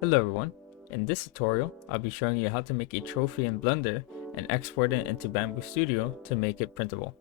Hello everyone, in this tutorial I'll be showing you how to make a trophy in Blender and export it into Bambu Studio to make it printable.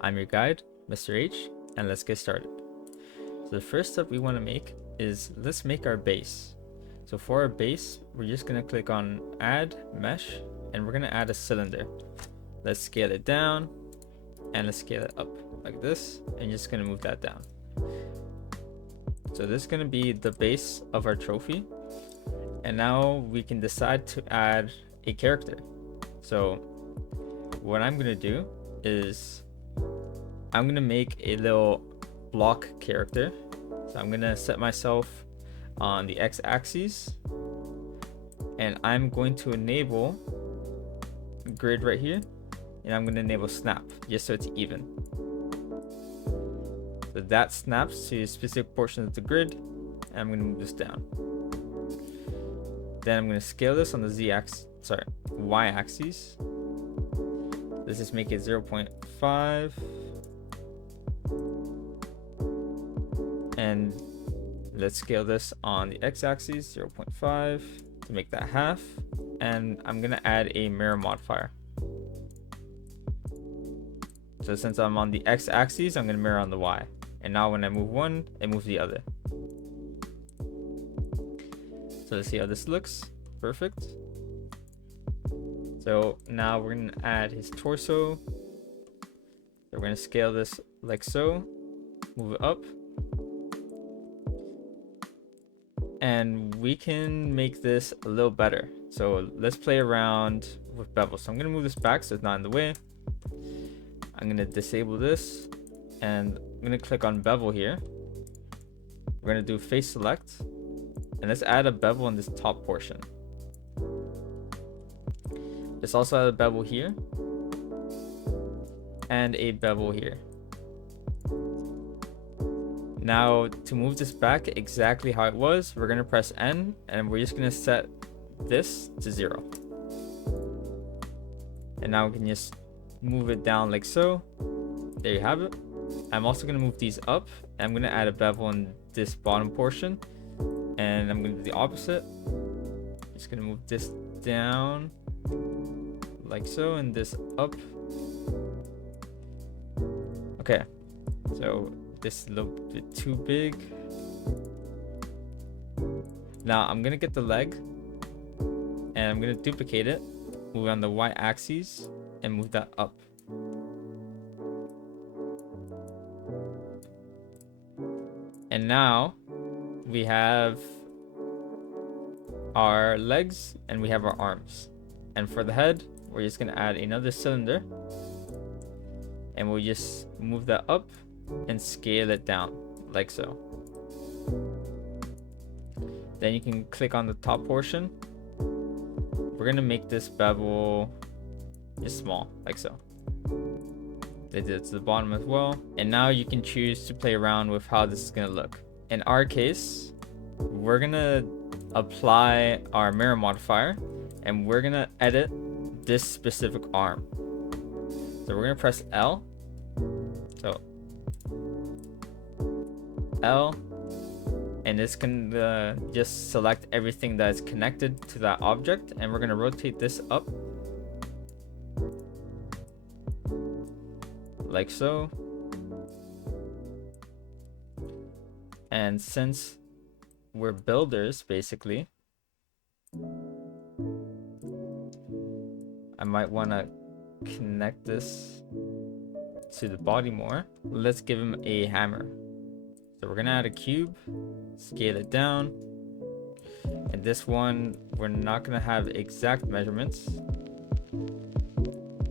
I'm your guide, Mr. H, and let's get started. So the first step we want to make is let's make our base. So for our base, we're just going to click on add mesh and we're going to add a cylinder. Let's scale it down and let's scale it up like this and just going to move that down. So this is going to be the base of our trophy. And now we can decide to add a character. So what I'm gonna do is I'm gonna make a little block character. So I'm gonna set myself on the x-axis and I'm going to enable grid right here, and I'm gonna enable snap just so it's even. So that snaps to specific portions of the grid, and I'm gonna move this down. Then I'm going to scale this on the y-axis. Let's just make it 0.5. And let's scale this on the x-axis, 0.5 to make that half. And I'm going to add a mirror modifier. So since I'm on the x-axis, I'm going to mirror on the y. And now when I move one, it moves the other. So let's see how this looks. Perfect. So now we're going to add his torso. So we're going to scale this like so. Move it up. And we can make this a little better. So let's play around with bevel. So I'm going to move this back so it's not in the way. I'm going to disable this. And I'm going to click on bevel here. We're going to do face select. And let's add a bevel in this top portion. Let's also add a bevel here. And a bevel here. Now, to move this back exactly how it was, we're going to press N. And we're just going to set this to 0. And now we can just move it down like so. There you have it. I'm also going to move these up. And I'm going to add a bevel in this bottom portion. And I'm going to do the opposite. Just going to move this down like so, and this up. Okay, so this is a little bit too big. Now I'm going to get the leg and I'm going to duplicate it, move it on the y-axis and move that up. And now we have our legs and we have our arms. And for the head, we're just going to add another cylinder. And we'll just move that up and scale it down like so. Then you can click on the top portion. We're going to make this bevel just small like so. They did it to the bottom as well. And now you can choose to play around with how this is going to look. In our case, we're going to apply our mirror modifier and we're going to edit this specific arm. So we're going to press L. So L, and it's going to just select everything that's connected to that object, and we're going to rotate this up like so. And since we're builders, basically, I might want to connect this to the body more. Let's give him a hammer. So we're going to add a cube, scale it down. And this one, we're not going to have exact measurements.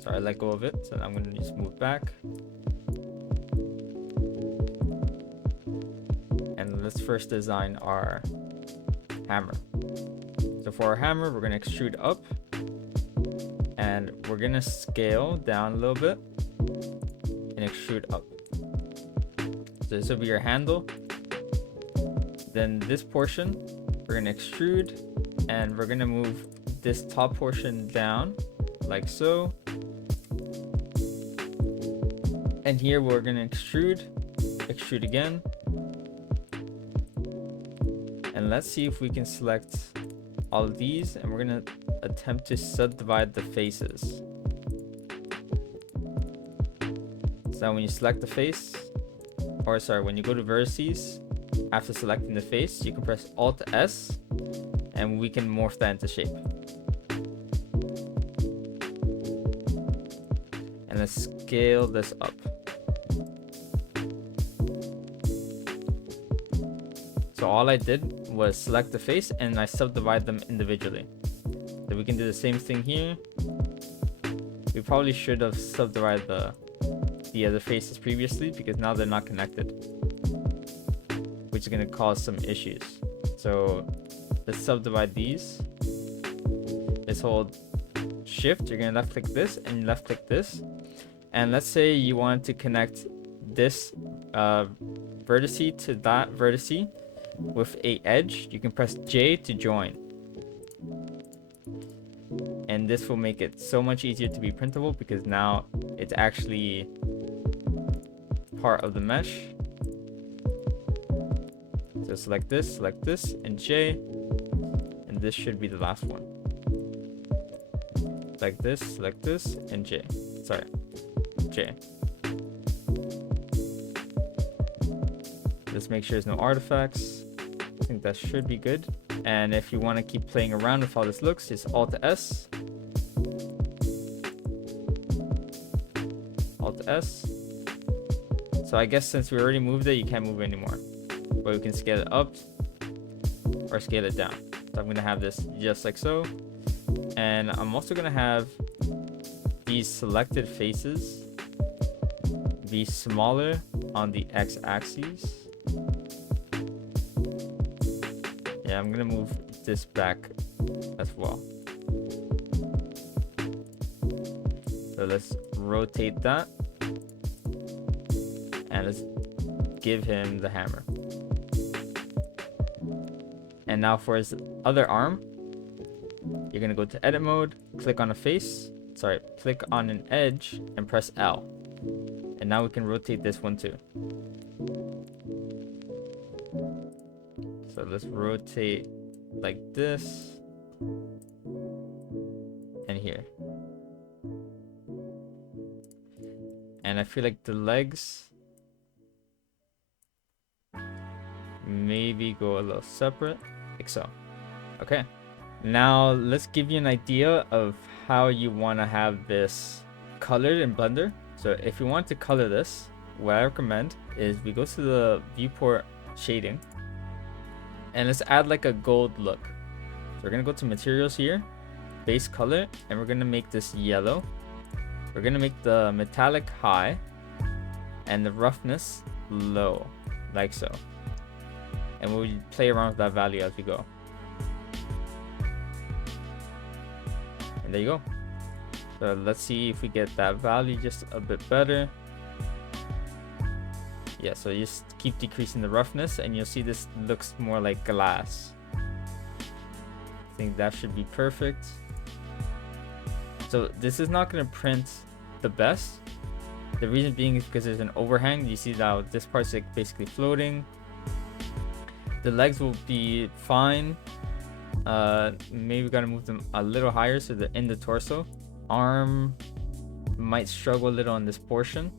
So I let go of it. So I'm going to just move back. And let's first design our hammer. So for our hammer, we're going to extrude up. And we're going to scale down a little bit and extrude up. So this will be your handle. Then this portion, we're going to extrude and we're going to move this top portion down like so. And here we're going to extrude again. And let's see if we can select all of these and we're gonna attempt to subdivide the faces. So when you select the face, or sorry, when you go to vertices, after selecting the face, you can press Alt S and we can morph that into shape. And let's scale this up. So all I did was select the face and I subdivide them individually. So we can do the same thing here. We probably should have subdivided the other faces previously because now they're not connected, which is going to cause some issues. So let's subdivide these. Let's hold shift, you're going to left click this and left click this. And let's say you want to connect this vertice to that vertice with a edge. You can press J to join. And this will make it so much easier to be printable because now it's actually part of the mesh. So select this, and J, and this should be the last one. Select this, and J. Sorry, J. Let's make sure there's no artifacts. I think that should be good. And if you want to keep playing around with how this looks, just Alt S. Alt S. So I guess since we already moved it, you can't move it anymore. But we can scale it up or scale it down. So I'm going to have this just like so. And I'm also going to have these selected faces be smaller on the x-axis. Yeah, I'm going to move this back as well. So let's rotate that. And let's give him the hammer. And now for his other arm, you're going to go to edit mode, click on a face, click on an edge and press L. And now we can rotate this one too. So let's rotate like this and here. And I feel like the legs maybe go a little separate, like so. Okay, now let's give you an idea of how you want to have this colored in Blender. So if you want to color this, what I recommend is we go to the viewport shading and let's add like a gold look. So we're gonna go to materials here, base color, and we're gonna make this yellow. We're gonna make the metallic high and the roughness low, like so. And we'll play around with that value as we go. And there you go. So let's see if we get that value just a bit better. Yeah, so you just keep decreasing the roughness and you'll see this looks more like glass. I think that should be perfect. So this is not going to print the best. The reason being is because there's an overhang. You see that this part's like basically floating. The legs will be fine. Maybe we gotta move them a little higher so they're in the torso. Arm might struggle a little on this portion.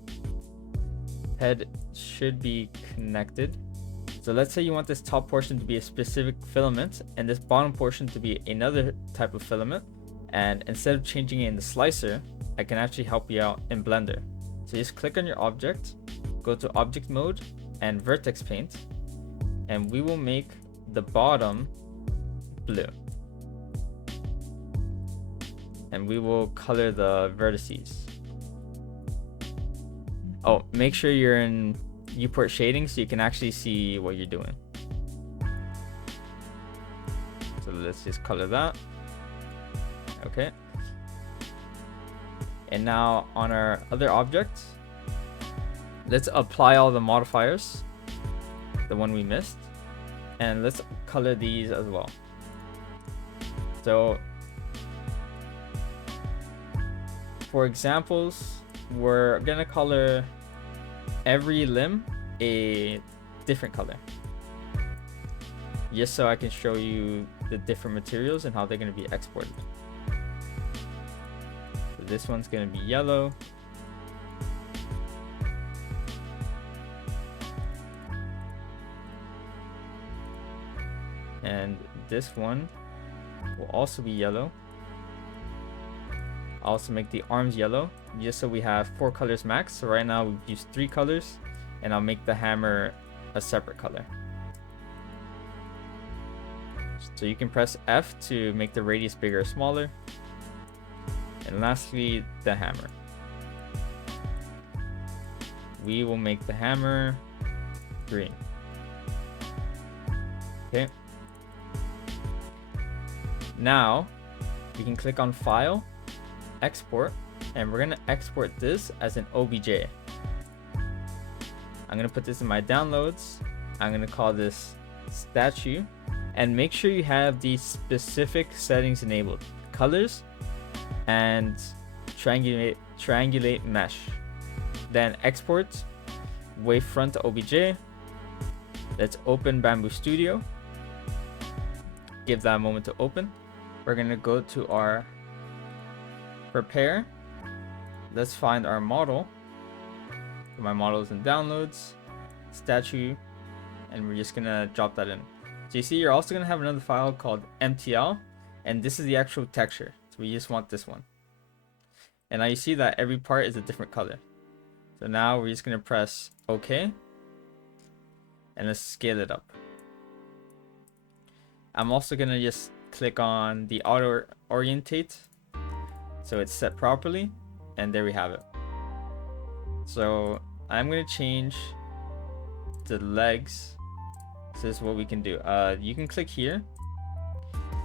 Head should be connected. So let's say you want this top portion to be a specific filament and this bottom portion to be another type of filament. And instead of changing it in the slicer, I can actually help you out in Blender. So just click on your object, go to object mode and vertex paint, and we will make the bottom blue. And we will color the vertices. Oh, make sure you're in viewport shading so you can actually see what you're doing. So let's just color that. Okay. And now on our other object, let's apply all the modifiers, the one we missed, and let's color these as well. So for examples, we're gonna color every limb a different color, just so I can show you the different materials and how they're going to be exported. So this one's going to be yellow. And this one will also be yellow. I'll also make the arms yellow, just so we have 4 colors max. So right now we've used 3 colors, and I'll make the hammer a separate color. So you can press F to make the radius bigger or smaller. And lastly, the hammer. We will make the hammer green. Okay. Now we can click on File, Export, and we're gonna export this as an OBJ. I'm gonna put this in my downloads. I'm gonna call this statue, and make sure you have these specific settings enabled: colors and triangulate mesh. Then export wavefront to OBJ. Let's open Bambu Studio. Give that a moment to open. We're gonna go to our prepare. Let's find our model. My model is in downloads, statue, and we're just gonna drop that in. So you see, you're also gonna have another file called MTL, and this is the actual texture. So we just want this one. And now you see that every part is a different color. So now we're just gonna press OK, and let's scale it up. I'm also gonna just click on the auto orientate, so it's set properly, and there we have it. So I'm gonna change the legs. So this is what we can do. You can click here,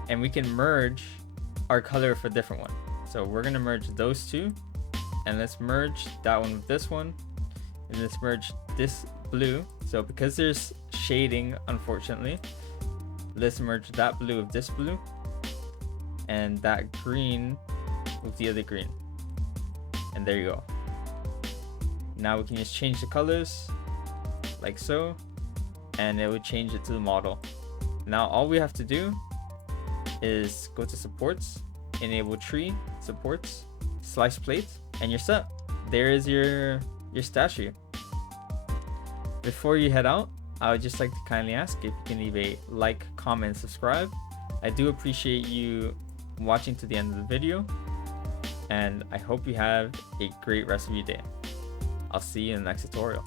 and we can merge our color for a different one. So we're gonna merge those two, and let's merge that one with this one, and let's merge this blue. So because there's shading, unfortunately, let's merge that blue with this blue, and that green with the other green. And there you go. Now we can just change the colors like so, and it would change it to the model. Now all we have to do is go to supports, enable tree supports, slice plate, and you're set. There is your statue. Before you head out, I would just like to kindly ask if you can leave a like, comment, subscribe. I do appreciate you watching to the end of the video, and I hope you have a great rest of your day. I'll see you in the next tutorial.